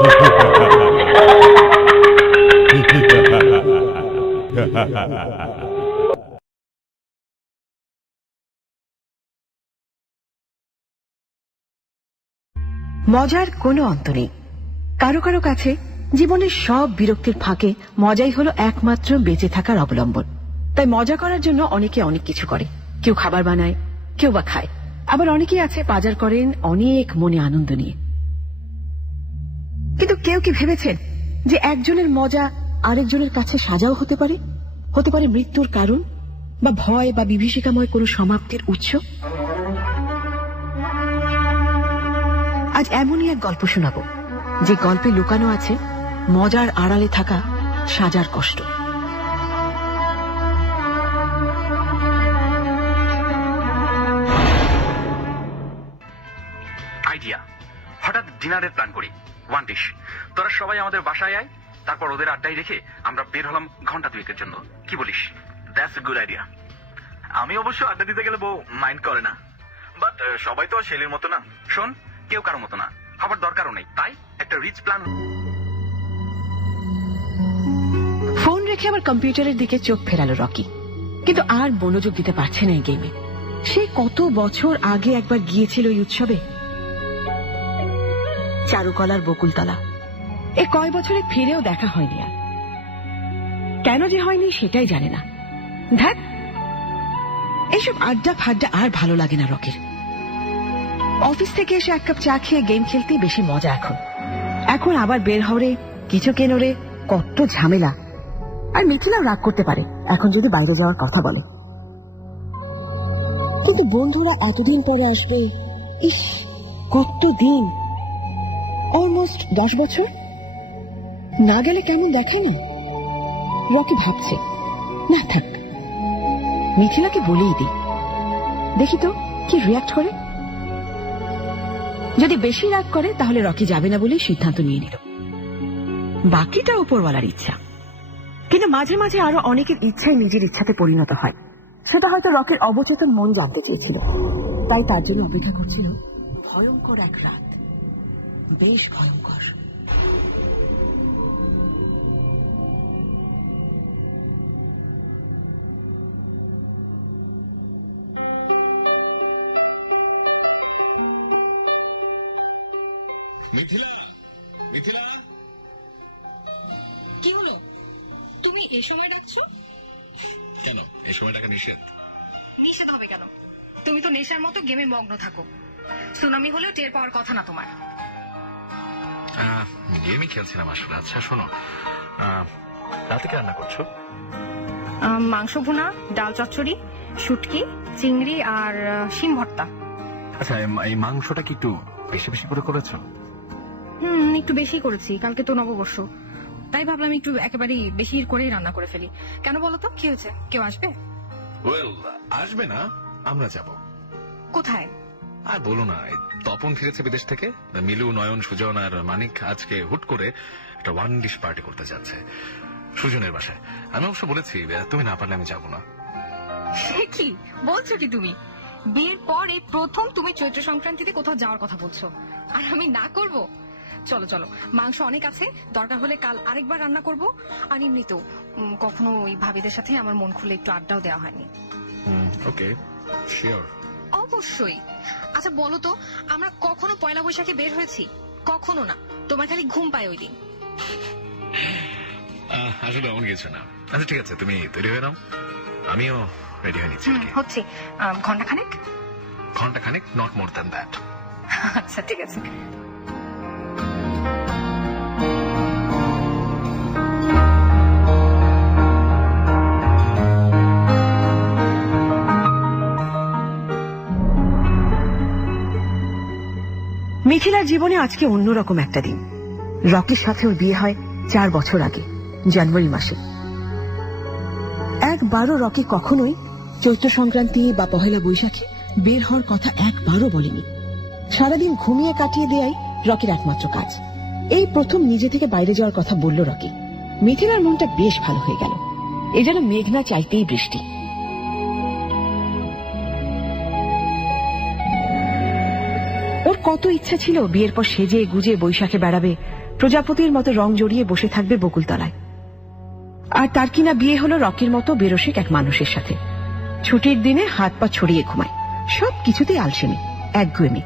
মজার কোনো অন্ত নেই। কারো কারো কাছে জীবনের সব বিরক্তির ফাঁকে মজাই হলো একমাত্র বেঁচে থাকার অবলম্বন। তাই মজা করার জন্য অনেকে অনেক কিছু করে। কেউ খাবার বানায়, কেউ বা খায়, আবার অনেকেই আছে বাজার করেন অনেক মনে আনন্দ নিয়ে। কিন্তু কেউ কি ভেবেছেন যে একজনের মজা আরেকজনের কাছে সাজাও হতে পারে, হতে পারে মৃত্যুর কারণ বা ভয় বা বিভীষিকাময় কোনো সমাপ্তির উৎস? আজ এমনই এক গল্প শোনাবো যে গল্পে লুকানো আছে মজার আড়ালে থাকা সাজার কষ্ট। আইডিয়া, হঠাৎ ডিনারের প্ল্যান করি। ওয়ান ডিশ, তোরা সবাই আমাদের বাসায় আয়, তারপর ওদের আড্ডায় রেখে আমরা বের হলাম ঘন্টা দুয়েকের জন্য। কি বলিস? That's a good idea. আমি অবশ্য আড্ডা দিতে গেলে বউ মাইন্ড করে না, বাট সবাই তো আর শেলির মতো না। শোন, কেউ কারো মতো না, আবার দরকারও নেই, তাই একটা রিচ প্ল্যান। ফোন রেখে আবার কম্পিউটারের দিকে চোখ ফেরালো রকি, কিন্তু আর মনোযোগ দিতে পারছে না এই গেমে। সে কত বছর আগে একবার গিয়েছিল এই উৎসবে, চারুকলার বকুলতলা। এ কয় বছরে ফিরেও দেখা হয়নি আর। কেন যে হয়নি সেটাই জানে না। ধ্যাৎ, এইসব আড্ডা ফাড্ডা আর ভালো লাগে না রকির। অফিস থেকে এসে এক কাপ চা খেয়ে গেম খেলতেই বেশি মজা এখন আবার বের হওরে, কিছু কেনরে, কত ঝামেলা। আর মিথিলাও রাগ করতে পারে এখন যদি বাইরে যাওয়ার কথা বলে। কিন্তু বন্ধুরা এতদিন পরে আসবে, ইস কত দিন, অলমোস্ট 10 বছর না গেলে কেমন দেখে না। রকি ভাবছে, না থাক, মিথিলাকে বলেই দিই, দেখি তো কি রিয়াক্ট করে। যদি বেশি রাগ করে তাহলে রকি যাবে না বলেই সিদ্ধান্ত নিয়ে নিল। বাকিটা উপরওয়ালার ইচ্ছা। কিন্তু মাঝে মাঝে আরো অনেকের ইচ্ছাই নিজের ইচ্ছাতে পরিণত হয়। সেটা হয়তো রকির অবচেতন মন জানতে চেয়েছিল, তাই তার জন্য অপেক্ষা করছিল ভয়ঙ্কর এক রাত, বেশ ভয়ঙ্কর। মিথিলা, মিথিলা, কি হলো? তুমি এই সময় ডাকছো কেন? এই সময় টাকা নিষেধ? নিষেধ হবে কেন? তুমি তো নেশার মতো গেমে মগ্ন থাকো। সুনামি হলেও টের পাওয়ার কথা না তোমার। গেমই খেলছিলাম আসলে। আচ্ছা শোনো, রাতে কি রান্না করছো? মাংস ভুনা, ডাল চচ্চড়ি, শুটকি, চিংড়ি আর শিম ভর্তা। আচ্ছা, এই মাংসটা কি একটু বেশি বেশি করে করেছো? একটু বেশি করেছি, কালকে তো নববর্ষ, তাই ভাবলাম একটু একেবারে বেশি করেই রান্না করে ফেলি। কেন বলো তো, কি হয়েছে? কেউ আসবে? ওয়েল, আসবে না, আমরা যাব। কোথায়? আর বলো না, তপন ফিরেছে বিদেশ থেকে। মিলু, নয়ন, সুজন আর মানিক আজকে হুট করে একটা ওয়ান ডিশ পার্টি করতে যাচ্ছে সুজনের বাসায়। আমি অবশ্য বলেছি তুমি না পারলে আমি যাবো না। কি বলছো কি তুমি? বিয়ের পর এই প্রথম তুমি চৈত্র সংক্রান্তিতে কোথাও যাওয়ার কথা বলছো, আর আমি না করব? চলো চলো, মাংস অনেক আছে, দরকার হলে কাল আরেকবার রান্না করব। আর এমনিতেও কখনো ওই ভাবিদের সাথে আমার মন খুলে একটু আড্ডাও দেওয়া হয়নি। ওকে, শিওর। অবশ্যই। আচ্ছা বলো তো, আমরা কখনো পয়লা বৈশাখে বের হয়েছি? কখনো না। তোমার খালি ঘুম পায় ওই দিন। আসলে এমন কিছু না। আচ্ছা ঠিক আছে, তুমি তৈরি হয়ে নাও, আমিও রেডি হয়ে নিচ্ছি। হচ্ছে ঘন্টাখানেক? ঘন্টাখানেক, নট মোর দ্যান দ্যাট। আচ্ছা ঠিক আছে। মিথিলার জীবনে আজকে অন্যরকম একটা দিন। রকির সাথে ওর বিয়ে হয় 4 বছর আগে, জানুয়ারি মাসে। একবারও রকি কখনোই চৈত্র সংক্রান্তি বা পহেলা বৈশাখে বের হওয়ার কথা একবারও বলেনি। সারাদিন ঘুমিয়ে কাটিয়ে দেয়াই রকির একমাত্র কাজ। এই প্রথম নিজে থেকে বাইরে যাওয়ার কথা বলল রকি। মিথিলার মনটা বেশ ভালো হয়ে গেল। এ যেন মেঘনা চাইতেই বৃষ্টি। ওর কত ইচ্ছা ছিল বিয়ের পর সেজে গুজে বৈশাখে বেড়াবে, প্রজাপতির মতো রং জড়িয়ে বসে থাকবে বকুলতলায়। আর তার কিনা বিয়ে হলো রকির মতো বেরসিক এক মানুষের সাথে। ছুটির দিনে হাত পা ছড়িয়ে ঘুমায়, সব কিছুতেই আলসেমি, একগুয়েমি।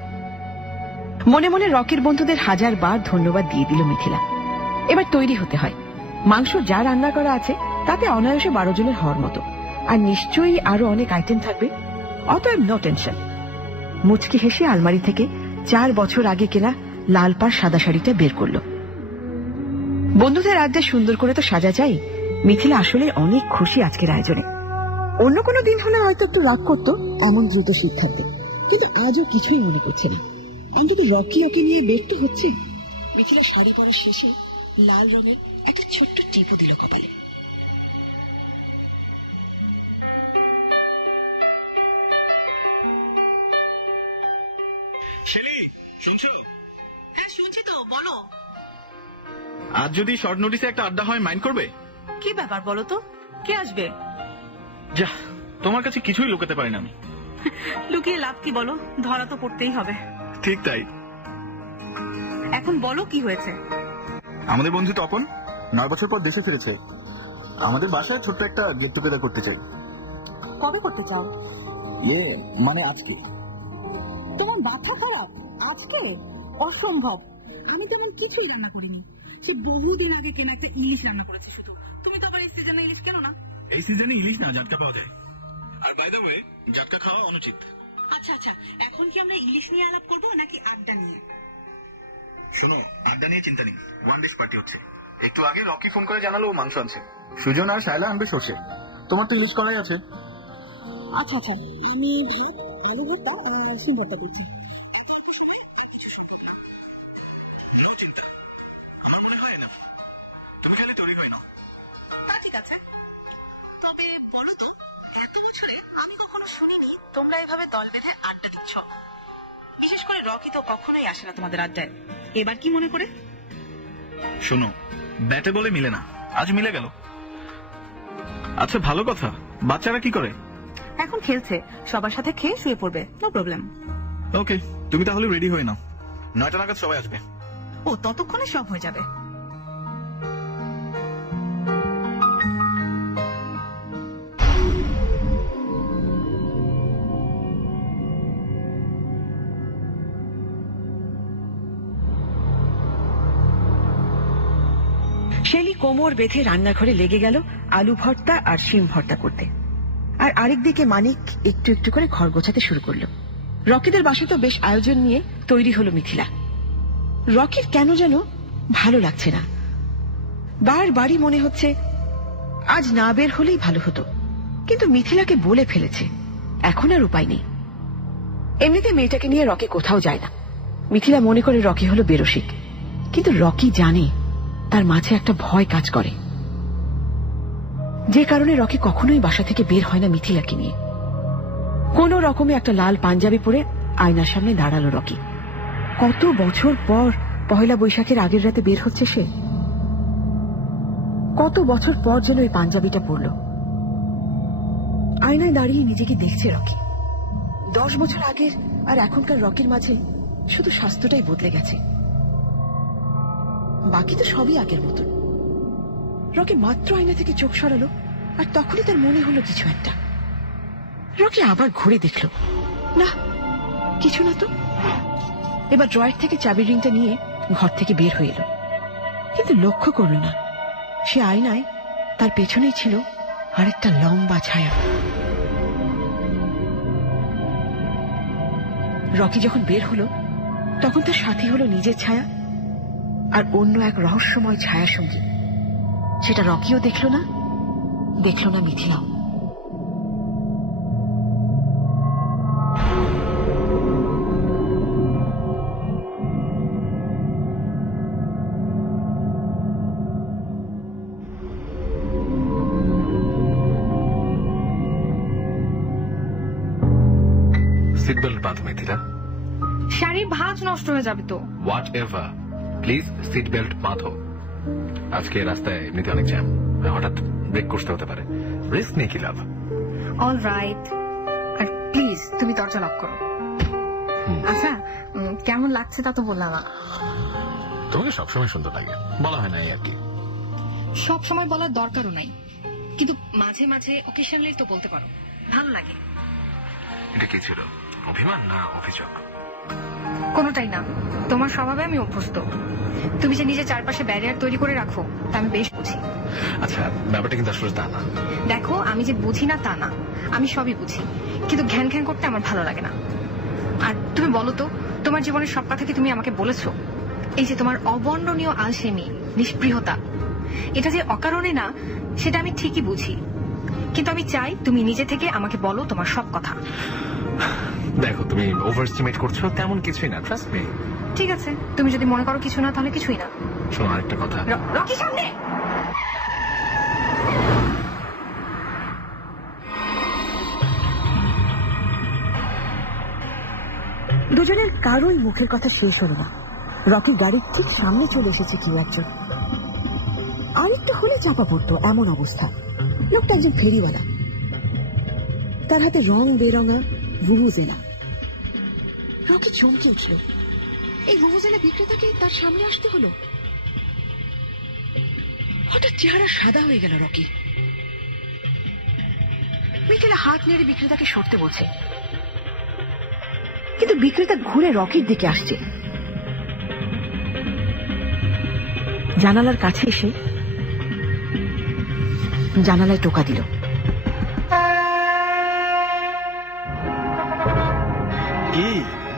মনে মনে রকির বন্ধুদের 1000 বার ধন্যবাদ দিয়ে দিল মিথিলা। এবার তৈরি হতে হয়। মাংস যা রান্না করা আছে তাতে অনায়াসে 12 জনের হওয়ার মতো, আর নিশ্চয়ই আরো অনেক আইটেম থাকবে। অতএব নো টেনশন। মুচকি হেসে আলমারি থেকে 4 বছর আগে কেনা লাল পাড় সাদা শাড়িটা বের করলো। বন্ধুদের আড্ডা সুন্দর করে তো সাজা যায়। মিথিলা আসলে অনেক খুশি আজকের আয়োজনে। অন্য কোনো দিন হলে হয়তো একটু রাগ করতো এমন দ্রুত সিদ্ধান্তে, কিন্তু আজও কিছুই মনে করছে না। অন্তত রকি ওকে নিয়ে বের তো হচ্ছে। মিথিলা শাড়ি পরার শেষে লাল রঙের একটা ছোট্ট টিপও দিল কপালে। শেলি, শুনছো? হ্যাঁ শুনছি তো, বলো। আজ যদি শর্ট নোটিসে একটা আড্ডা হয় মাইন্ড করবে? কি ব্যাপার বলো তো, কে আসবে? যা, তোমার কাছে কিছুই লুকাতে পারি না আমি। লুকিয়ে লাভ কি বলো, ধরা তো পড়তেই হবে। ঠিক তাই। এখন বলো কি হয়েছে। আমাদের বন্ধু তপন 9 বছর পর দেশে ফিরেছে। আমাদের বাসায় ছোট্ট একটা গেট টুগেদার করতে চাই। কবে করতে চাও? মানে আজকে। তোমার মাথা খারাপ? আজকে? অসম্ভব। আমি তেমন কিছুই রান্না করিনি। সে বহুদিন আগে কেনা একটা ইলিশ রান্না করেছে শুধু। তুমি তো আবার এই সিজনে ইলিশ কেন না? এই সিজনে ইলিশ না, জাটকা পাওয়া যায়। আর বাই দ্য ওয়ে, জাটকা খাওয়া অনুচিত। আচ্ছা আচ্ছা, এখন কি আমরা ইলিশ নিয়ে আলাপ করবো নাকি আড্ডা নিয়ে? শোনো, আড্ডা নিয়ে চিন্তা নেই, ওয়ান ডিশ পার্টি হচ্ছে। একটু আগে রকি ফোন করে জানালো ও মাংস আনছে। সুজন আর শায়লা আনবে সর্ষে। তোমার তো ইলিশ করাই আছে। আচ্ছা আচ্ছা, আমি ভাত, আলু ভর্তা আর শিম ভর্তা দিচ্ছি। নো চিন্তা, আমার মনে হয় না। তুমি খালি তৈরি হই না। তা ঠিক আছে, তবে বলো তো, এত বছরে আমি কখনো শুনিনি তোমরা এভাবে দল বেঁধে আড্ডা দিচ্ছ। বিশেষ করে রকি তো কখনোই আসে না তোমাদের আড্ডায়। এবার কি মনে করে? শোনো, ব্যাটে বলে মিলে না, আজ মিলে গেল। আচ্ছা ভালো কথা, বাচ্চারা কি করে? এখন খেলছে, সবার সাথে খেয়ে শুয়ে পড়বে, নো প্রবলেম। ওকে, তুমি তাহলে রেডি হয়ে নাও, 9টা নাগাদ সবাই আসবে। ও, ততক্ষণে সব হয়ে যাবে। শেলি কোমর বেঁধে রান্নাঘরে লেগে গেল আলু ভর্তা আর শিম ভর্তা করতে। আর আরেকদিকে মানিক একটু একটু করে ঘর গোছাতে শুরু করলো। রকিদের বাসায় তো বেশ আয়োজন নিয়ে তৈরি হলো মিথিলা। রকির কেন যেন ভালো লাগছে না। বারবারই মনে হচ্ছে আজ না বের হলেই ভালো হতো, কিন্তু মিথিলাকে বলে ফেলেছে, এখন আর উপায় নেই। এমনিতে মেয়েটাকে নিয়ে রকি কোথাও যায় না। মিথিলা মনে করে রকি হলো বেরসিক, কিন্তু রকি জানে তার মাঝে একটা ভয় কাজ করে, যে কারণে রকি কখনোই বাসা থেকে বের হয় না মিথিলাকে নিয়ে। কোন রকমে একটা লাল পাঞ্জাবি পরে আয়নার সামনে দাঁড়ালো রকি। কত বছর পর পহেলা বৈশাখের আগের রাতে বের হচ্ছে সে। কত বছর পর যেন এই পাঞ্জাবিটা পরল। আয়নায় দাঁড়িয়ে নিজেকে দেখছে রকি। 10 বছর আগের আর এখনকার রকির মাঝে শুধু স্বাস্থ্যটাই বদলে গেছে, বাকি তো সবই আগের মতন। রকি মাত্র আয়না থেকে চোখ সরালো, আর তখনই তার মনে হলো কিছু একটা। রকি আবার ঘুরে দেখল, না কিছু না তো। এবার ড্রয়ার থেকে চাবির রিংটা নিয়ে ঘর থেকে বের হয়ে এলো, কিন্তু লক্ষ্য করল না সে আয়নায় তার পেছনেই ছিল আরেকটা লম্বা ছায়া। রকি যখন বের হলো তখন তার সাথী হলো নিজের ছায়া আর অন্য এক রহস্যময় ছায়া সঙ্গী। সেটা রকিও দেখল না, দেখল না মিথিলাও। সিট বেল্ট বাঁধো মিথিলা। শাড়ির ভাঁজ নষ্ট হয়ে যাবে তো। Whatever, please seat belt বাঁধো। আজকে রাস্তায় এমনিতে অনেক জ্যাম, হঠাৎ ব্রেক করতে হতে পারে, রিস্ক নিয়ে কি লাভ। অল রাইট, আর প্লিজ তুমি দরজা লক করো। আচ্ছা, কেমন লাগছে তা তো বললাম না। তোমাকে সবসময় সুন্দর লাগে, বলা হয় না এই আর কি। সব সময় বলার দরকারও নাই, কিন্তু মাঝে মাঝে অকেশনালি তো বলতে পারো, ভালো লাগে। এটা কি ছিল, অভিমান না অভিযোগ? কোনোটাই না, তোমার স্বভাবে আমি অভ্যস্ত। তুমি যে নিজের চারপাশে ব্যারিয়ার তৈরি করে রাখো তা আমি বেশ বুঝি। আচ্ছা, ব্যাপারটা কিন্তু আসলে তা না। দেখো, আমি যে বুঝি না তা না, আমি সবই বুঝি, কিন্তু ঘ্যান ঘ্যান করতে আমার ভালো লাগে না। আর তুমি বলো তো, তোমার জীবনের সব কথা কি তুমি আমাকে বলেছো? এই যে তোমার অবর্ণনীয় আলসেমি, নিষ্পৃহতা, এটা যে অকারণে না সেটা আমি ঠিকই বুঝি, কিন্তু আমি চাই তুমি নিজে থেকে আমাকে বলো তোমার সব কথা। দেখো, তুমি ওভার এস্টিমেট করছো, তেমন কিছুই না, ট্রাস্ট মি। ঠিক আছে, তুমি যদি মনে করো কিছু না তাহলে কিছুই না। শোনো, আরেকটা কথা। রকি, সামনে! দুজনের কারোই মুখের কথা শেষ হলো না। রকির গাড়ির ঠিক সামনে চলে এসেছে কেউ একজন। আরেকটু হলে চাপা পড়তো এমন অবস্থা। লোকটা একজন ফেরিওয়ালা, তার হাতে রং বেরঙা ভুভুজেনা। রকি চমকে উঠল, এই ভুভুজেনা বিক্রেতাকে তার সামনে আসতে হলো। হঠাৎ চেহারা সাদা হয়ে গেল রকি। মিথিলা হাত নেড়ে বিক্রেতাকে সরতে বলছে, কিন্তু বিক্রেতা ঘুরে রকির দিকে আসছে। জানালার কাছে এসে জানালায় টোকা দিল। কি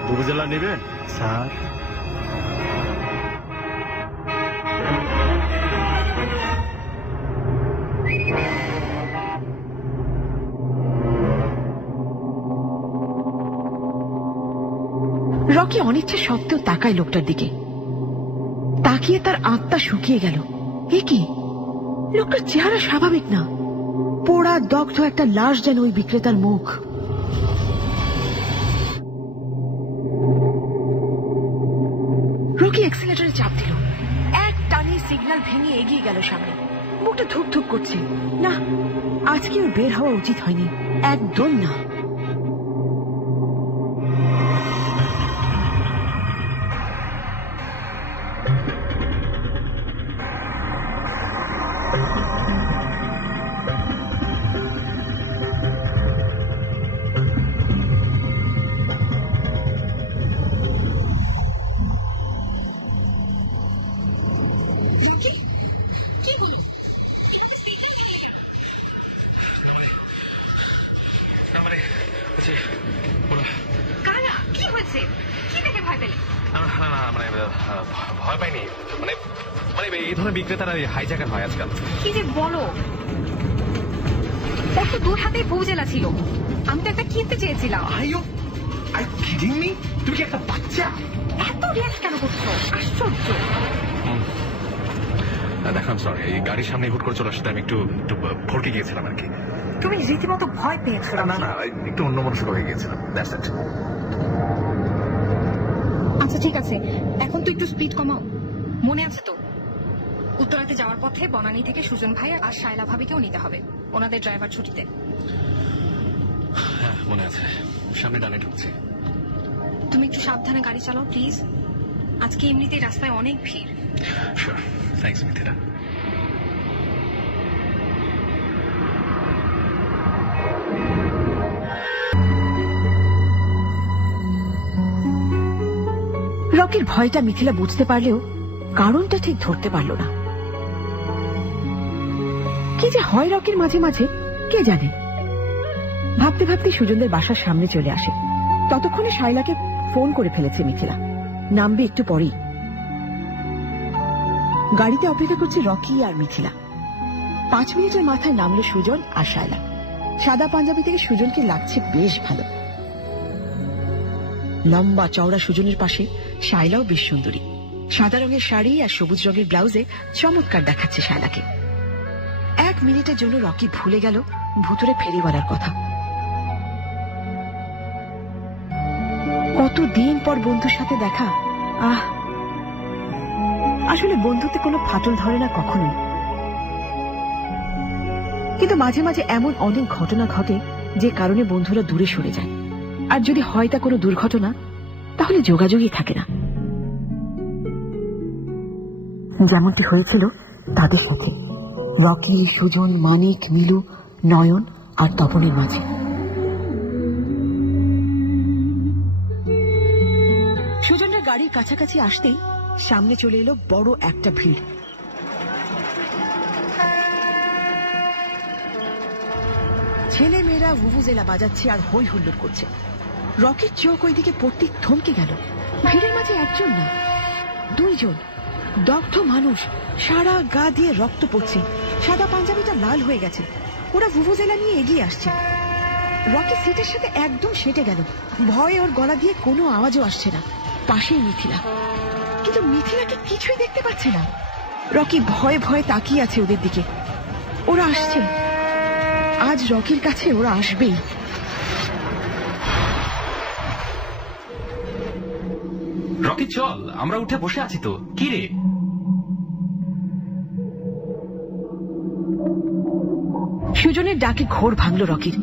বুবুজেলা নেবেন স্যার? রকি অনিচ্ছা সত্ত্বেও তাকায় লোকটার দিকে। তাকিয়ে তার আত্মা শুকিয়ে গেল। এ কি, লোকটার চেহারা স্বাভাবিক না, পোড়া দগ্ধ একটা লাশ যেন ওই বিক্রেতার মুখ। রকি অ্যাক্সিলারেটরে চাপ দিল, এক টানে সিগন্যাল ভেঙে এগিয়ে গেল সামনে। মুখটা ধুক ধুক করছে। না, আজকে ওর বের হওয়া উচিত হয়নি, একদম না। কারা? কি হয়েছে? কি দেখে ভয় পেলে? ভয় পাইনি, মানে মানে এই ধরনের বিক্রেতারা হাইজ্যাকার হয় আজকাল। কি যে বলো, ওর তো দুই হাতেই ভুজেলা ছিল। আমি তো একটা কিনতে চেয়েছিলাম। তুমি কি একটা বাচ্চা? এত রিয়াক্ট কেন করছো? আশ্চর্য। দেখো, সরি, এই গাড়ির সামনে হুট করে চলে আসতে আমি একটু ভড়কে গিয়েছিলাম আর কি। তুমি রীতিমতো ভয় পেয়েছো। না না, একটু অন্যমনস্ক হয়ে গিয়েছিলাম, দ্যাটস ইট। আচ্ছা ঠিক আছে, এখন তো একটু স্পিড কমাও। মনে আছে তো, উত্তরাতে যাওয়ার পথে বনানী থেকে সুজন ভাই আর শায়লা ভাবিকেও নিতে হবে, ওনাদের ড্রাইভার ছুটিতে। হ্যাঁ মনে আছে, সামনে ডানে ঢুকছে। তুমি একটু সাবধানে গাড়ি চালাও প্লিজ, আজকে এমনিতেই রাস্তায় অনেক ভিড়। Sure, thanks Mithila. রকির ভয়টা মিথিলা বুঝতে পারলেও কারণটা ঠিক ধরতে পারল না। কি যে হয় রকির মাঝে মাঝে কে জানে। ভাবতে ভাবতে সুজনদের বাসার সামনে চলে আসে। ততক্ষণে শায়লাকে ফোন করে ফেলেছে মিথিলা, নামবে একটু পরেই। গাড়িতে অপেক্ষা করছে রকি আর মিথিলা। 5 মিনিটের মাথায় নামলো সুজন আর শায়লা। সাদা পাঞ্জাবি থেকে সুজনকে লাগছে বেশ ভালো। লম্বা চওড়া সুজনের পাশে শায়লাও বেশ সুন্দরী। সাদা রঙের শাড়ি আর সবুজ রঙের ব্লাউজে চমৎকার দেখাচ্ছে শায়লাকে। 1 মিনিটের জন্য রকি ভুলে গেল ভুতুরে ফেরিওয়ালার কথা। কতদিন পর বন্ধুর সাথে দেখা। আসলে বন্ধুত্বে কোনো ফাটল ধরে না কখনোই, কিন্তু মাঝে মাঝে এমন অনেক ঘটনা ঘটে যে কারণে বন্ধুরা দূরে সরে যায়। আর যদি হয় তা কোনো দুর্ঘটনা, তাহলে যোগাযোগই থাকে না। যেমনটি হয়েছিল তাদের সাথে, রকি, সুজন, মানিক, মিলু, নয়ন আর তপনের মাঝে। সুজনের গাড়ির কাছাকাছি আসতেই সামনে চলে এলো বড় একটা ভিড়। ছেলে মেয়েরা ভুভুজেলা বাজাচ্ছে আর হই হুল্লোড় করছে। রকির চোখ ওইদিকে পড়তেই থমকে গেল। ভিড়ের মাঝে একজন না, দুইজন দগ্ধ মানুষ, সারা গা দিয়ে রক্ত পড়ছে, সাদা পাঞ্জাবিটা লাল হয়ে গেছে। ওরা ভুভুজেলা নিয়ে এগিয়ে আসছে। রকি সিটের সাথে একদম সেটে গেল। ভয়ে ওর গলা দিয়ে কোনো আওয়াজও আসছে না। পাশেই মিথিলা, কিন্তু মিথিলাকে কিছুই দেখতে পাচ্ছে না। রকি ভয়ে ভয়ে তাকিয়ে আছে ওদের দিকে। ওরা আসছে, আজ রকির কাছে ওরা আসবেই। রকি চল, আমরা উঠে বসে আছি তো। কি রে? সুজনের ডাকে ঘোর ভাঙল রকির।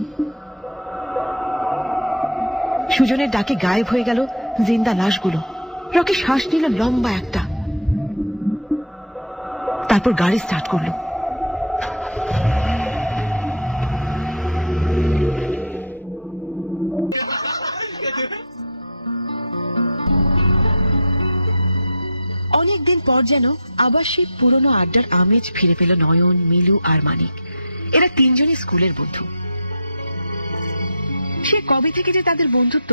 সুজনের ডাকে গায়েব হয়ে গেল জিন্দা লাশগুলো। রকি শ্বাস নিল লম্বা একটা, তারপর গাড়ি স্টার্ট করলো। অনেকদিন পর যেন আবার সেই পুরনো আড্ডার আমেজ ফিরে পেল নয়ন, মিলু আর মানিক। এরা তিনজনই স্কুলের বন্ধু। সে কবে থেকে যে তাদের বন্ধুত্ব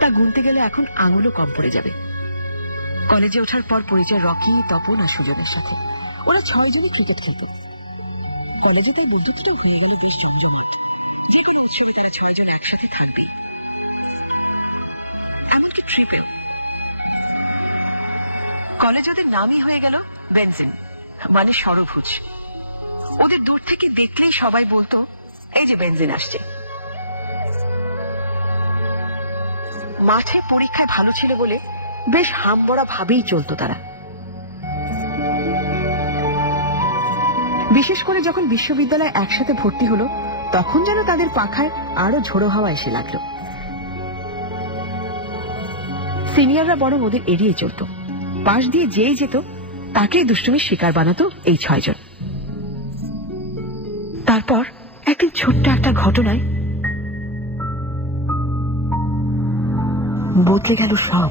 তা গুনতে গেলে এখন আঙুলও কম পড়ে যাবে। কলেজে ওঠার পর পরিচয় রকি, তপন আর সুজনের সাথে। ওরা 6 জনই ক্রিকেট খেলতে। কলেজে তাই বন্ধুত্বটা হয়ে গেল বেশ জমজমাট। যে কোনো উৎসবে তারা 6 জন একসাথে থাকবে, এমনকি ট্রিপেও। কলেজ ওদের নামই হয়ে গেল বেনজিন, মানে সরভুজ। ওদের দূর থেকে দেখলেই সবাই বলতো, এই যে বেনজিন আসছে। মাঠে পরীক্ষায় ভালো ছিল বলে বেশ হামবড়া ভাবেই চলতো তারা। বিশেষ করে যখন বিশ্ববিদ্যালয়ে একসাথে ভর্তি হলো, তখন যেন তাদের পাখায় আরো ঝোড়ো হাওয়া এসে লাগলো। সিনিয়ররা বরং ওদের এড়িয়ে চলতো। পাশ দিয়ে যেই যেত তাকেই দুষ্টুমির শিকার বানাতো এই 6 জন। তারপর একদিন ছোট্ট একটা ঘটনায় বদলে গেল সব।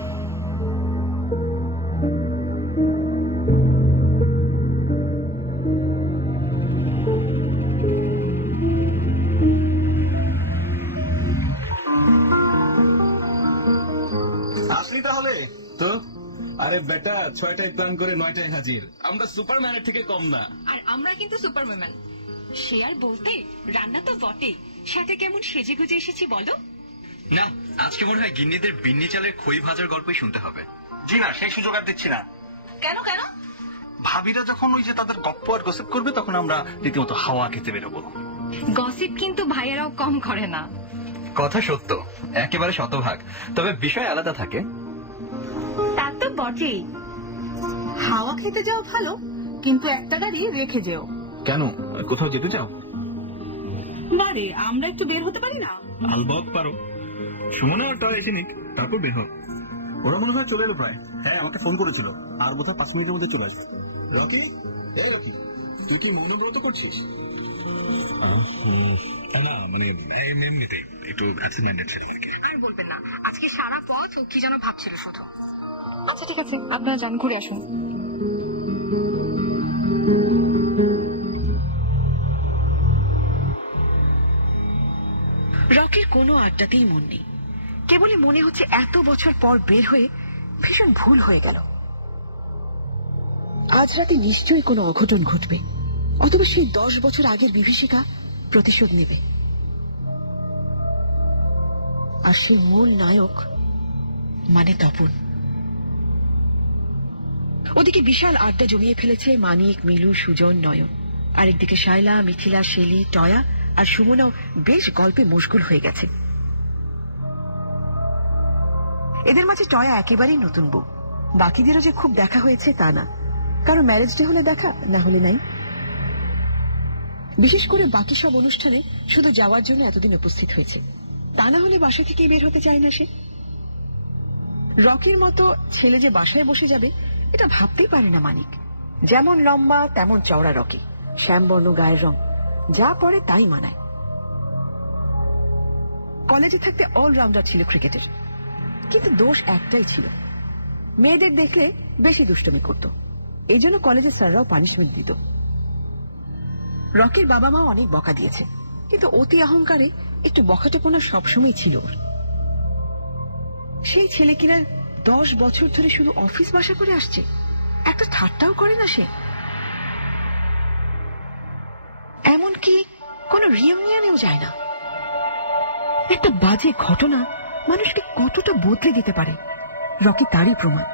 আসলি তাহলে তো? আরে বেটা, 6টায় প্ল্যান করে 9টায় হাজির। আমরা সুপারম্যানের থেকে কম না। আর আমরা কিন্তু সুপারম্যান। সে আর বলতে, রান্না তো বটে, সাথে কেমন সেজে গুজে এসেছি বলো। না, আজকে মনে হয় গিন্নিদের বিন্নি চালের খই ভাজার গল্পই শুনতে হবে। জি না, সেই সুযোগ আর দিচ্ছি না। কেন কেন? ভাবিরা যখন ওই যে তাদের গপ্প আর গসিপ করবে, তখন আমরা রীতিমতো হাওয়া খেতে বেরোবো। গসিপ কিন্তু ভাইয়েরাও কম করে না। কথা সত্য, একেবারে শতভাগ, তবে বিষয় আলাদা থাকে। তা তো বটেই। হাওয়া খেতে যাও ভালো, কিন্তু একটা গাড়ি রেখে যেও। কেন, কোথাও যেতে চাও? বারে আমরা একটু বের হতে পারি না? আলবত পারো। সুমনা আর টয় এসে নিক, তারপর বের হন। ওরা মনে হয় চলে এলো প্রায়। হ্যাঁ, আমাকে ফোন করেছিল, আর বোধহয় 5 মিনিটের মধ্যে চলে আসবে। রকি, এই রকি, তুই কি মৌনব্রত করছিস? না, মানে এমনিতেই একটু অ্যাবসেন্ট ছিল আর কি। আর বলবেন না, আজকে সারা পথ ও কি যেন ভাবছিল শুধু। আচ্ছা ঠিক আছে, আপনারা যান, ঘুরে আসুন। রকির কোনো আড্ডাতেই মন নেই। কেবলই মনে হচ্ছে এত বছর পর বের হয়ে ভীষণ ভুল হয়ে গেল। আজ রাতে নিশ্চয়ই কোনো অঘটন ঘটবে, অথবা সেই 10 বছর আগের বিভীষিকা প্রতিশোধ নেবে। আর সেই মূল নায়ক মানে তপন। ওদিকে বিশাল আড্ডা জমিয়ে ফেলেছে মানিক, মিলু, সুজন, নয়ন। আরেকদিকে শায়লা, মিথিলা, শেলি, টয়া আর সুমনাও বেশ গল্পে মশগুল হয়ে গেছে। এদের মাঝে টয়া একেবারেই নতুন বউ। বাকিদেরও যে খুব দেখা হয়েছে তা না, কারণ ম্যারেজ ডে হলে দেখা, না হলে নাই। বিশেষ করে বাকি সব অনুষ্ঠানে শুধু যাওয়ার জন্য এতদিন উপস্থিত হয়েছে, তা না হলে বাসা থেকেই বের হতে চায় না সে। রকির মতো ছেলে যে বাসায় বসে যাবে এটা ভাবতেই পারে না মানিক। যেমন লম্বা তেমন চওড়া রকি, শ্যামবর্ণ গায়ের রং, যা পড়ে তাই মানায়। কলেজে থাকতে অলরাউন্ডার ছিল ক্রিকেটের, কিন্তু দোষ একটাই ছিল, মেয়েদের দেখলে বেশি দুষ্টুমি করত। এই জন্য কলেজের স্যাররাও পানিশমেন্ট দিত। রকির বাবা মা অনেক বকা দিয়েছে, কিন্তু অতি অহংকারে একটু বখাটেপনা সবসময় ছিল ওর। সেই ছেলে কিনা 10 বছর ধরে শুধু অফিস বাসা করে আসছে, একটা ঠাট্টাও করে না সে। এমনকি কোনো রিউনিয়নেও যায় না। একটা বাজে ঘটনা মানুষকে কতটা বদলে দিতে পারে, রকি তারই প্রমাণ।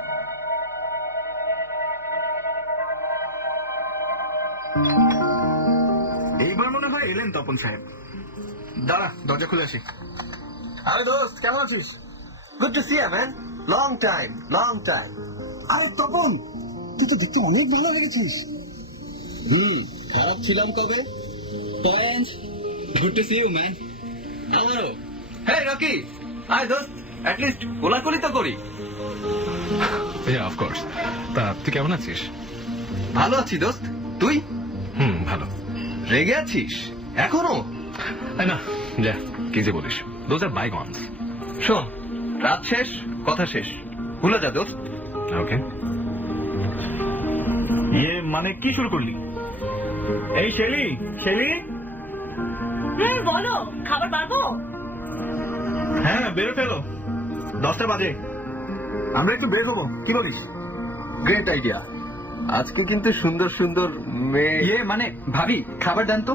এইবার মনে হয় এলেন তপন সাহেব। দাঁড়া, দরজা খুলে আসি। আরে দোস্ত, কেমন আছিস? Good to see you, man. Long time, long time. আরে তপন, তুই তো দেখতে অনেক ভালো হয়ে গেছিস। খারাপ ছিলাম কবে? Point. Good to see you, man. আমারও। Hey, Rocky. আয় দোস্ত, at least কোলাকুলি তো করি। Of course. তা তুই কেমন আছিস? ভালো আছি দোস্ত, তুই? ভালো। রেগে আছিস এখনো? না, যা কি যে বলিস, দোজ আর বাইগনস। শোন, রাত শেষ, কথা শেষ, ভুলে যা দোস্ত। ওকে। মানে কি শুরু করলি? এই শেলি, শেলি। বলো, খাবার পাবো? হ্যাঁ, বেরো ফেলো, 10টা বাজে। আমরা একটু বের হবো, কি বলিস? Great idea. আজকে কিন্তু সুন্দর সুন্দর মেয়ে। মানে ভাবি, খাবার দেন তো।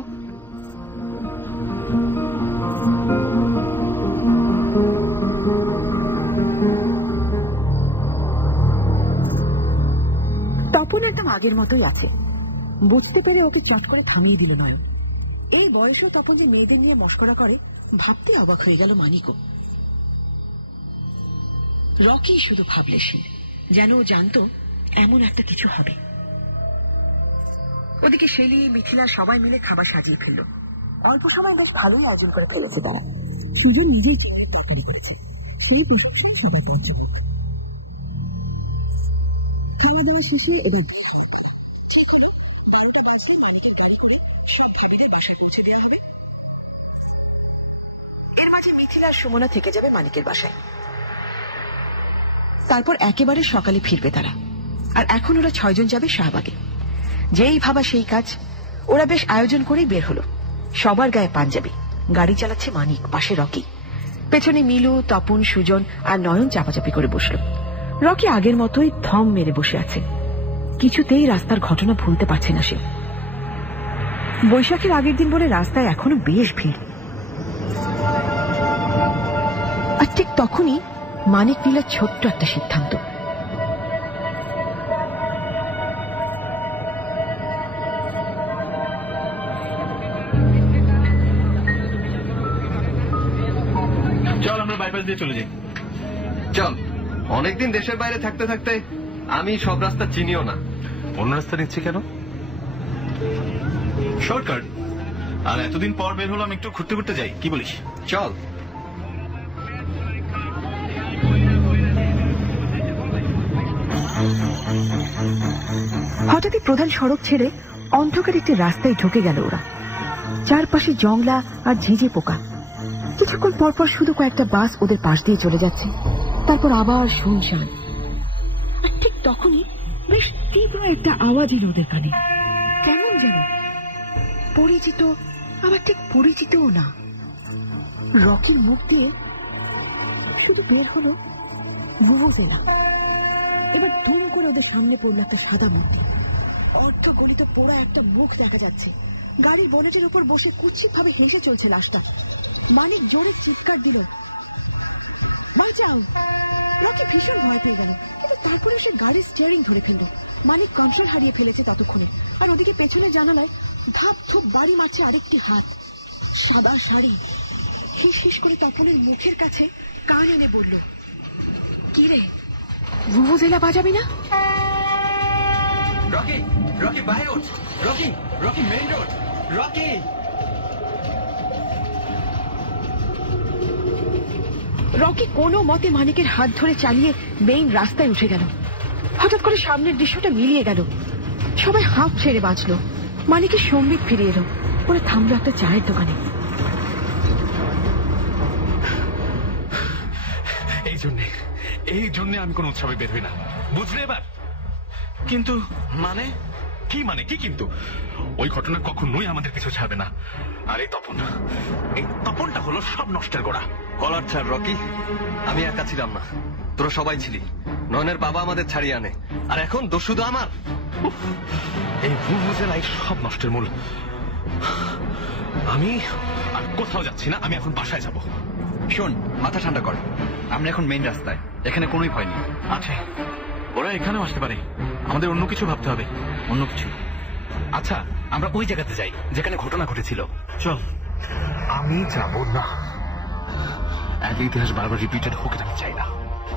তপন একদম আগের মতোই আছে। বুঝতে পেরে ওকে চট করে থামিয়ে দিল নয়ন। এই বয়সেও তপন যে মেয়েদের নিয়ে মশকরা করে ভাবতে অবাক হয়ে গেল মানিকও। রকি শুধু ভাবলে সে যেন ও জানতো এমন একটা কিছু হবে। ওদিকে শেলি, মিথিলা সবাই মিলে খাবার সাজিয়ে ফেললো। অল্প সময় বেশ ভালোই আয়োজন করে ফেলেছে তারা। শুধু নিজেই খাওয়া দাওয়া শেষে ওদের এর মাঝে মিথিলা আর সুমনা থেকে যাবে মানিকের বাসায়। তারপর একেবারে সকালে ফিরবে তারা। আর এখন ওরা 6 জন যাবে শাহবাগে। যেই ভাবা সেই কাজ, ওরা বেশ আয়োজন করেই বের হলো। সবার গায়ে পাঞ্জাবি, গাড়ি চালাচ্ছে মানিক, পাশে রকি, পেছনে মিলু, তপন, সুজন আর নয়ন চাপাচাপি করে বসলো। রকি আগের মতোই থম মেরে বসে আছে, কিছুতেই রাস্তার ঘটনা ভুলতে পারছে না সে। বৈশাখের আগের দিন বলে রাস্তায় এখনো বেশ ভিড়। আর ঠিক তখনই মানিক নিল ছোট্ট একটা সিদ্ধান্ত। চল আমরা বাইপাস দিয়ে চলে যাই। চল, অনেকদিন দেশের বাইরে থাকতে থাকতে আমি সব রাস্তা চিনিও না। অন্য রাস্তা নিচ্ছি কেন? শর্টকাট। আর এতদিন পর বের হলাম, একটু ঘুরতে ঘুরতে যাই, কি বলিস? চল। হঠাৎই প্রধান সড়ক ছেড়ে অন্ধকার একটি রাস্তায় ঢুকে গেল ওরা। চারপাশে জংলা আর ঝিঁঝে পোকা। কিছুক্ষণ পরপর শুধু কয়েকটা বাস ওদের পাশ দিয়ে চলে যাচ্ছে, তারপর আবার শুনশান। আর ঠিক তখনই বেশ তীব্র একটা আওয়াজ এলো ওদের কানে। কেমন যেন পরিচিত, আবার ঠিক পরিচিতও না। রকির মুখ দিয়ে শুধু বের হলো ভুভুজেলা। এবার ধুম করে ওদের সামনে পড়লো একটা সাদা মূর্তি। অর্ধ গলিত পোড়া একটা মুখ দেখা যাচ্ছে। গাড়ির বনেটের উপর বসে কুৎসিত ভাবে হেসে চলছে লাশটা। মানিক জোরে চিৎকার দিল, বাঁচাও! রকি ভীষণ ভয় পেয়ে গেল, কিন্তু তারপরে সে গাড়ির স্টিয়ারিং ধরে ফেলল। মানিক কন্ট্রোল হারিয়ে ফেলেছে ততক্ষণে। আর ওদিকে পেছনে জানালায় ধাপ ধুপ বাড়ি মারছে আরেকটি হাত, সাদা শাড়ি। হিস হিস করে তপনের মুখের কাছে কান এনে বলল, কি রে, ভুভুজেলা বাজাবি না? Rocky, Rocky by road, Rocky, Rocky main road, Rocky. Rocky কোনো মতে মানিকের হাত ধরে চালিয়ে মেইন রাস্তায় উঠে গেল। হঠাৎ করে সামনের দৃশ্যটা মিলিয়ে গেল। সবাই হাফ ছেড়ে বাঁচলো। মানিকের সম্বিত ফিরে এলো। ওরা থামলো একটা চায়ের দোকানে। এই জন্য আমি কোন উৎসবে বের হই না, বুঝলে এবার? কিন্তু মানে কি কিন্তু? ওই ঘটনা কখনোই আমাদের পিছু ছাড়বে না। আর এই তপনটা হলো সব নষ্টের গোড়া। কলার ছাড় রকি, আমি একা ছিলাম না, তোরা সবাই ছিলি। নয়নের বাবা আমাদের ছাড়িয়ে আনে, আর এখন দোষ শুধু আমার। এই ভুবুজেলাই সব নষ্টের মূল। আমি আর কোথাও যাচ্ছি না, আমি এখন বাসায় যাব। শোন, মাথা ঠান্ডা কর, আমরা এখন মেইন রাস্তায়, এখানে কোনোই ভয় নেই। আছে, ওরা এখানেও আসতে পারে। আমাদের অন্য কিছু ভাবতে হবে, অন্য কিছু। আচ্ছা, আমরা ওই জায়গাতে যাই যেখানে ঘটনা ঘটেছিল। চল। আমি যাব না। এক ইতিহাস বারবার রিপিটেড হোক এটা আমি চাই না।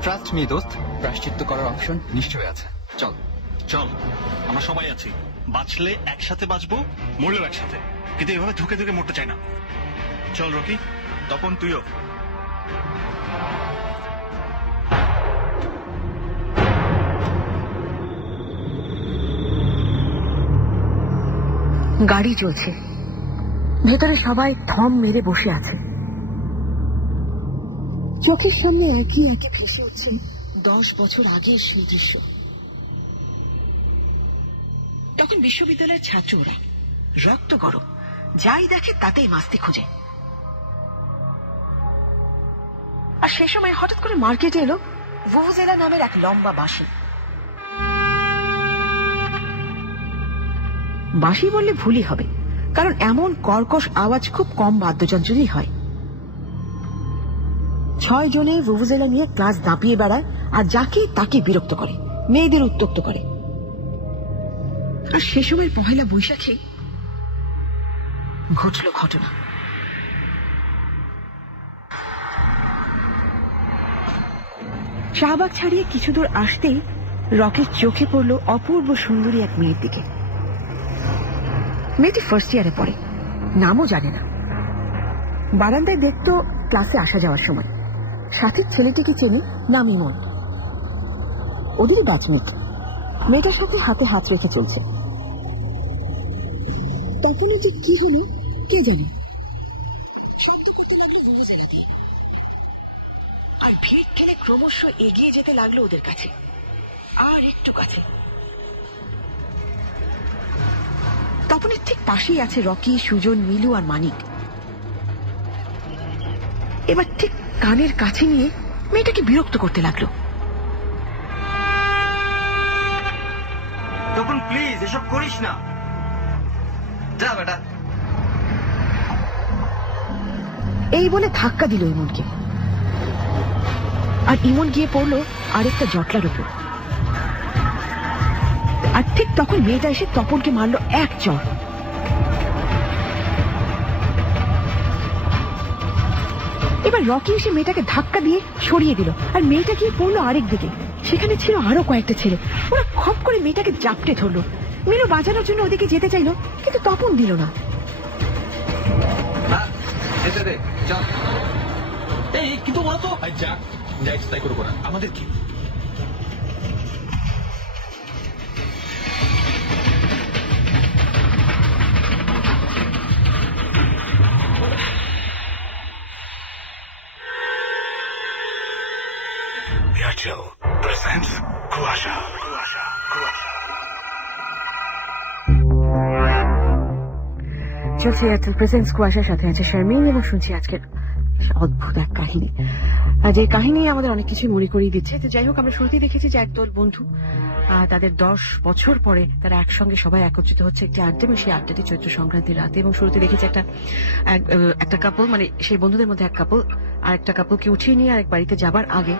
ট্রাস্ট মি দোস্ত, প্রায়শ্চিত্ত করার অপশন নিশ্চয়ই আছে। চল চল, আমরা সবাই আছি। বাঁচলে একসাথে বাঁচবো, মরলেও একসাথে, কিন্তু এভাবে ধুকে ধুকে মরতে চাই না। চল রকি, তপন তুইও। গাড়ি চলছে, ভেতরে সবাই থম মেরে বসে আছে। চোখের সামনে একই একে ভেসে উঠছে 10 বছর আগের সেই দৃশ্য। তখন বিশ্ববিদ্যালয়ের ছাত্র ওরা, রক্ত গরম, যাই দেখে তাতেই মাস্তি খোঁজে। আর সে সময় হঠাৎ করে মার্কেটে এলো ভুভুজেলা নামের এক লম্বা বাঁশি। বাঁশি বললে ভুলই হবে, কারণ এমন কর্কশ আওয়াজ খুব কম বাদ্যযন্ত্রেরই হয়। 6 জনে ভুভুজেলা নিয়ে ক্লাস দাপিয়ে বেড়ায়, আর যাকে তাকে বিরক্ত করে, মেয়েদের উত্ত্যক্ত করে। আর সে সময় পহেলা বৈশাখে ঘটল ঘটনা। শাহবাগ ছাড়িয়ে কিছু দূর আসতেই রকির চোখে পড়ল অপূর্ব সুন্দরী এক মেয়ের দিকে। মেয়েটি ফার্স্ট ইয়ারে পড়ে, নামও জানে না। বারান্দায় দেখতো ক্লাসে আসা যাওয়ার সময়। সাথীর ছেলেটিকে চেনে, নাম ইমন, ওদেরই ব্যাচমেট। মেয়েটার সাথে হাতে হাত রেখে চলছে। তপনের যে কি হলো কে জানে, শব্দ করতে লাগলো ভুভুজেলা দিয়ে, আর ভিড় ঠেলে ক্রমশ এগিয়ে যেতে লাগলো ওদের কাছে, আর একটু কাছে। তপনের ঠিক পাশেই আছে রকি, সুজন, মিলু আর মানিক। এবার ঠিক কানের কাছে নিয়ে মেয়েটাকে বিরক্ত করতে লাগলো। তপন প্লিজ এসব করিস না, যা বেটা। এই বলে ধাক্কা দিল ইমনকে, আর ইমন গিয়ে পড়লো আরেকটা জটলার উপর। আর ঠিক তখন মেয়েটা এসে তপনকে মারলো এক চড়। এবার রকি এসে মেয়েটাকে ধাক্কা দিয়ে সরিয়ে দিল, আর মেয়েটা গিয়ে পড়লো আরেক দিকে। সেখানে ছিল আরো কয়েকটা ছেলে, ওরা খপ করে মেয়েটাকে জাপটে ধরলো। মিলু বাঁচানোর জন্য ওদিকে যেতে চাইলো, কিন্তু তপন দিল না। এই কিন্তু ওরা তো যাই তাই করবো না, আমাদের কি? চলছে এয়ারটেল প্রেজেন্টস কুয়াশার সাথে আছে শারমিন, এবং শুনছি আজকের অদ্ভুত এক কাহিনী। যে কাহিনী আমাদের অনেক কিছুই মনে করিয়ে দিচ্ছে। তো যাই হোক, আমরা শুরুতেই দেখেছি যে একদল বন্ধু, তাদের 10 বছর পরে তারা একসঙ্গে সবাই একত্রিত হচ্ছে একটি আড্ডা, এবং সেই আড্ডাটি চৈত্র সংক্রান্তির রাতে। এবং শুরুতে দেখেছি একটা কাপল, মানে সেই বন্ধুদের মধ্যে এক কাপল আর একটা কাপলকে উঠিয়ে নিয়ে আরেক বাড়িতে যাবার আগে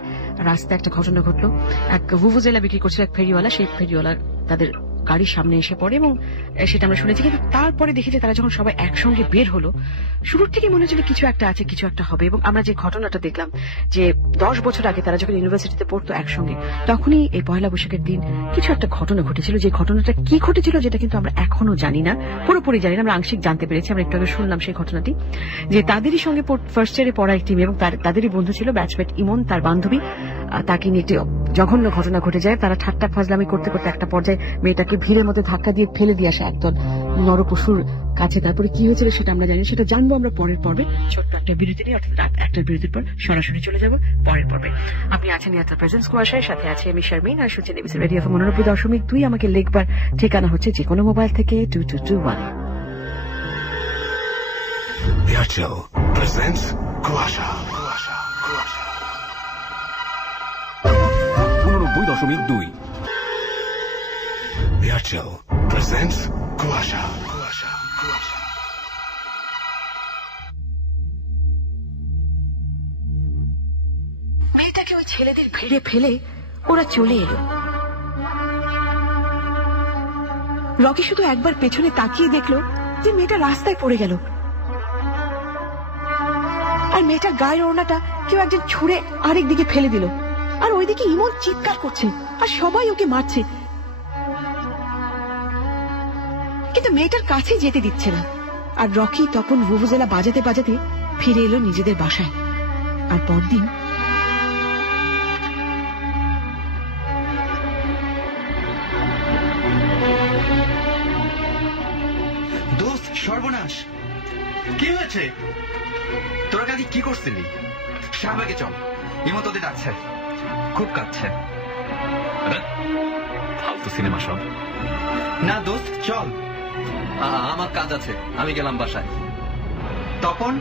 রাস্তায় একটা ঘটনা ঘটলো। এক ভুভুজেলা বিক্রি করছিল এক ফেরিওয়ালা, সেই ফেরিওয়ালা তাদের গাড়ির সামনে এসে পড়ে, এবং সেটা আমরা শুনেছি। কিন্তু তারপরে দেখি যে তারা যখন সবাই একসঙ্গে বের হলো, শুরুর থেকে মনে হচ্ছিল কিছু একটা আছে, কিছু একটা হবে। এবং আমরা যে ঘটনাটা দেখলাম যে 10 বছর আগে তারা যখন ইউনিভার্সিটিতে পড়তো একসঙ্গে, তখনই এই পয়লা বৈশাখের দিন কিছু একটা ঘটনা ঘটেছিল। যে ঘটনাটা কি ঘটেছিল যেটা কিন্তু আমরা এখনো জানি না, পুরোপুরি জানি না, আমরা আংশিক জানতে পেরেছি। আমরা একটু আগে শুনলাম সেই ঘটনাটি, যে তাদেরই সঙ্গে ফার্স্ট ইয়ারে পড়া একটি মেয়ে, এবং তাদেরই বন্ধু ছিল ব্যাচমেট ইমন, তার বান্ধবী তাকে নিয়ে একটি জঘন্য ঘটনা ঘটে যায়। তারা ঠাট্টা ফাজলামি করতে করতে একটা পর্যায়ে মেয়েটাকে ভিড়ের মধ্যে ধাক্কা দিয়ে ফেলে দিয়ে আসে একদল নরপশুর কাছে। তারপরে কি হয়েছিল সেটা আমরা জানি, সেটা জানবো আমরা পরের পর্বে। ছোট্ট একটা বিরতি নিয়ে, অর্থাৎ রাত 1টার বিরতির পর সরাসরি চলে যাব পরের পর্বে। আপনি আছেন ইয়াত্রা প্রেজেন্স কুয়াশায়, সাথে আছে আমি শারমিন, আর শুনছেন এবিসি রেডিও 89.2। আমাকে লিখবার ঠিকানা হচ্ছে যে কোনো মোবাইল থেকে 2221। এয়ারটেল প্রেজেন্টস কুয়াশা। 89.2 এয়ারটেল প্রেজেন্টস কুয়াশা। মেয়েটাকে ওই ছেলেদের ভিড়ে ফেলে ওরা চলে এলো। রকি শুধু একবার পেছনে তাকিয়ে দেখলো যে মেয়েটা রাস্তায় পড়ে গেল, আর মেয়েটা গায়ের ওড়নাটা কেউ একজন ছুঁড়ে আরেক দিকে ফেলে দিল, আর ওইদিকে ইমন চিৎকার করছে আর সবাই ওকে মারছে, কিন্তু মেয়েটার কাছে যেতে দিচ্ছে না। আর রকি তখন ভুভুজেলা বাজাতে বাজাতে ফিরে এলো নিজেদের বাসায়। আর পরদিন দোস্ত, সর্বনাশ! কি হয়েছে? তোরা কাজে কি করছিলি? শাহবাগে চল, ইমো তোদের ডাকছে, খুব কাঁদছে। ফালতু সিনেমা সব। না দোস্ত, চল। আমার কাজ আছে, আমি গেলাম বাসায়। তপন,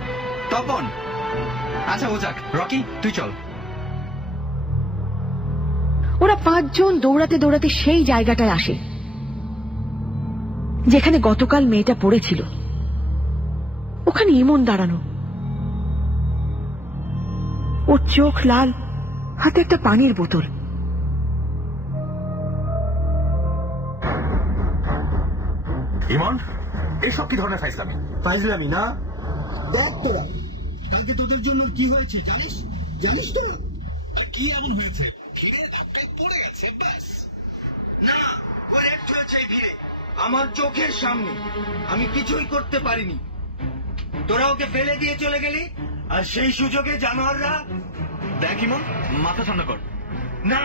তপন, আচ্ছা ও যাক। রকি, তুই চল। ওরা 5 জন দৌড়াতে দৌড়াতে সেই জায়গাটায় আসে যেখানে গতকাল মেয়েটা পড়েছিল। ওখানে ইমন দাঁড়ানো, ওর চোখ লাল, হাতে একটা পানির বোতল। ইমন, এসব কি ধরনের ফাইজলামি? ফাইজলামি না, দেখ তোরা কালকে তোদের জন্য কি হয়েছে জানিস? জানিস তোরা কি এমন হয়েছে? ভিড়ে ধাক্কায় পড়ে গেছে, ব্যাস। না, ও রেপ্ট হয়েছে এই ভিড়ে, আমার চোখের সামনে। আমি কিছুই করতে পারিনি। তোরা ওকে ফেলে দিয়ে চলে গেলি, আর সেই সুযোগে জানোয়াররা। দেখ ইমন, মাথা ঠান্ডা কর। না,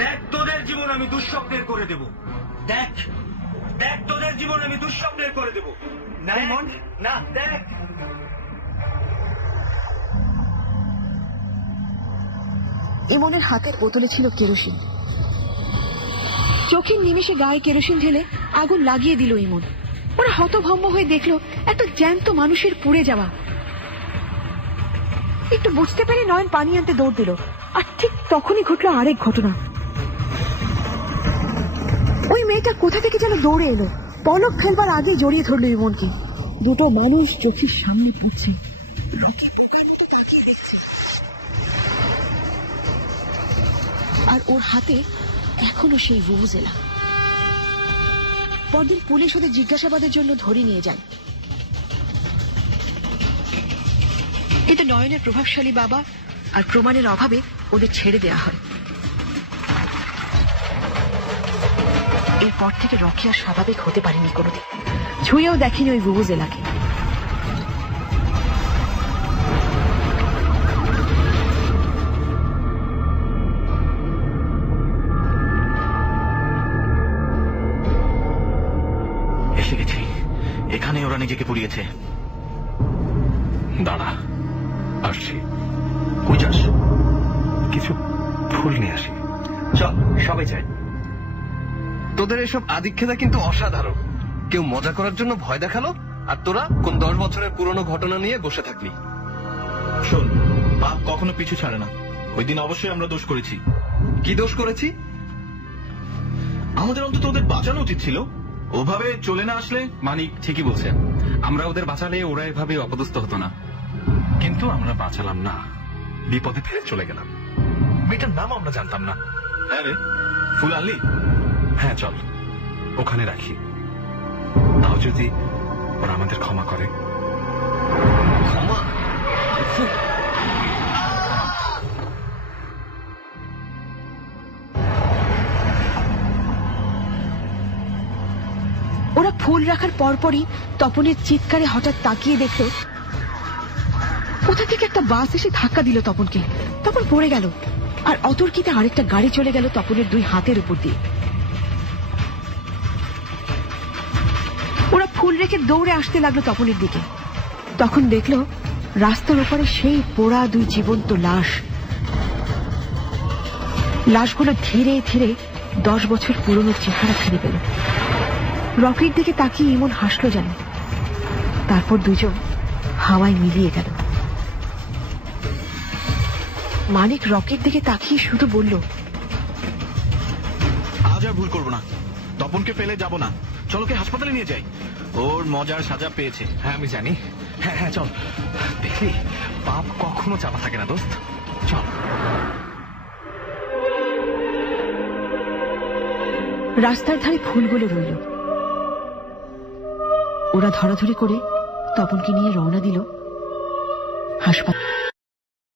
দেখ তোদের জীবন আমি দুঃস্বপ্নের করে দেব। দেখ, দেখ তোদের জীবন আমি দুঃস্বপ্নের করে দেব। না ইমন, না, দেখ। ইমনের হাতের বোতলে ছিল কেরোসিন। চোখের নিমেষে গায়ে কেরোসিন ঢেলে আগুন লাগিয়ে দিল ইমন। ওরা হতভম্ব হয়ে দেখলো একটা জ্যান্ত মানুষের পুড়ে যাওয়া। একটু বুঝতে পেরে নয়ন পানি আনতে দৌড় দিল, আর ঠিক তখনই ঘটলো আরেক ঘটনা। ওই মেয়েটা কোথা থেকে যেন দৌড়ে এলো, পলক ফেলবার আগে জড়িয়ে ধরলো ইমনকে। দুটো মানুষ চোখের সামনে পড়ছে, রকি পোকার মতো তাকিয়ে দেখছে, আর ওর হাতে এখনো সেই ভুভুজেলা। পরদিন পুলিশ ওদের জিজ্ঞাসাবাদের জন্য ধরে নিয়ে যায়। কিন্তু নয়নের প্রভাবশালী বাবা আর প্রমাণের অভাবে ওদের ছেড়ে দেয়া হয়। এরপর থেকে রকি আর স্বাভাবিক হতে পারেনি কোনোদিন, ছুঁয়েও দেখেনি ওই ভুভুজেলাকে। এসে গেছি, এখানে ওরা নিজেকে পুড়িয়েছে। দাঁড়া, আসছি। কই যাস? কিছু ফুল নিয়ে আসি। চল, সবাই যাই। তোদের এসব আদিক্ষেতা কিন্তু অসাধারণ। কেউ মজা করার জন্য ভয় দেখালো, আর তোরা কোন 10 বছরের পুরনো ঘটনা নিয়ে বসে থাকলি। শোন, পাপ কখনো পিছু ছাড়ে না। ওই দিন অবশ্যই আমরা দোষ করেছি। কি দোষ করেছি? আমাদের অন্তত ওদের বাঁচানো উচিত ছিল। ওভাবে চলে না আসলে। মানিক ঠিকই বলছেন, আমরা ওদের বাঁচালে ওরা এভাবে অপদস্থ হতো না। কিন্তু আমরা বাঁচালাম না, বিপদে ফেলে চলে গেলাম। মেয়েটার নাম আমরা জানতাম না। হ্যাঁ রে, ফুল আনলি? হ্যাঁ, চল ওখানে রাখি। তাও যদি ওরা আমাদের ক্ষমা করে। ক্ষমা? ওরা ফুল রাখার পরপরই তপনের চিৎকারে হঠাৎ তাকিয়ে দেখলো কোথা থেকে একটা বাস এসে ধাক্কা দিল তপনকে। তপন পড়ে গেল, আর অতর্কিতে আরেকটা গাড়ি চলে গেল তপনের দুই হাতের উপর দিয়ে। ওরা ফুল রেখে দৌড়ে আসতে লাগলো তপনের দিকে। তখন দেখলো রাস্তার ওপরে সেই পোড়া দুই জীবন্ত লাশ। লাশগুলো ধীরে ধীরে 10 বছর পুরনো চেহারা ফিরে পেল। রকির দিকে তাকিয়ে এমন হাসলো যেন। তারপর দুজন হাওয়ায় মিলিয়ে গেল। মানিক রকির দিকে তাকিয়ে শুধু বলল, আজ আর ভুল করবো না, তপনকে ফেলে যাব না। চলো কে হাসপাতালে নিয়ে যাই, ওর মজার সাজা পেয়েছে। হ্যাঁ আমি জানি। হ্যাঁ হ্যাঁ চল। দেখলি পাপ কখনো চাপা থাকে না দোস্ত, চল। রাস্তার ধারে ফুলগুলো রইল। ওরা ধরাধরি করে তপনকে নিয়ে রওনা দিল হাসপাতাল।